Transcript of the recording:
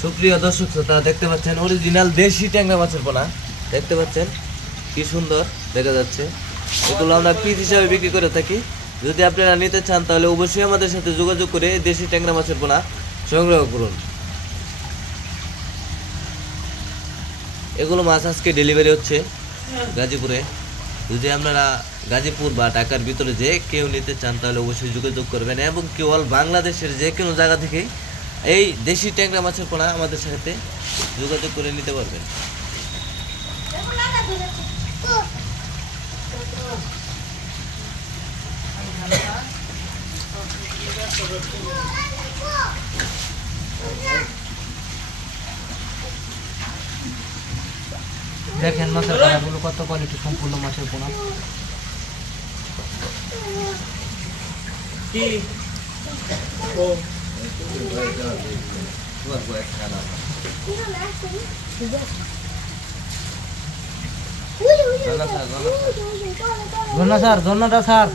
সুপ্রিয় দর্শক শ্রোতা, দেখতে পাচ্ছেন অরিজিনাল দেশি ট্যাংরা মাছের পোনা। দেখতে পাচ্ছেন কি সুন্দর দেখা যাচ্ছে। এগুলো আমরা পিস হিসাবে বিক্রি করে থাকি। যদি আপনারা নিতে চান তাহলে অবশ্যই আমাদের সাথে যোগাযোগ করে দেশি ট্যাংরা মাছের পোনা সংগ্রহ করুন। এগুলো মাছ আজকে ডেলিভারি হচ্ছে গাজীপুরে। যদি আপনারা গাজীপুর বা ঢাকার ভিতরে যে কেউ নিতে চান তাহলে অবশ্যই যোগাযোগ করবেন, এবং কেবল বাংলাদেশের যে কোনো জায়গা থেকে এই দেশি ট্যাংরা মাছের পোনা আমাদের সাথে যোগাযোগ করে নিতে পারবেন। দেখেন মাছের পোনাগুলো কত কোয়ালিটি সম্পূর্ণ মাছের পোনা। ধন্যবাদ স্যার, ধন্যবাদ স্যার।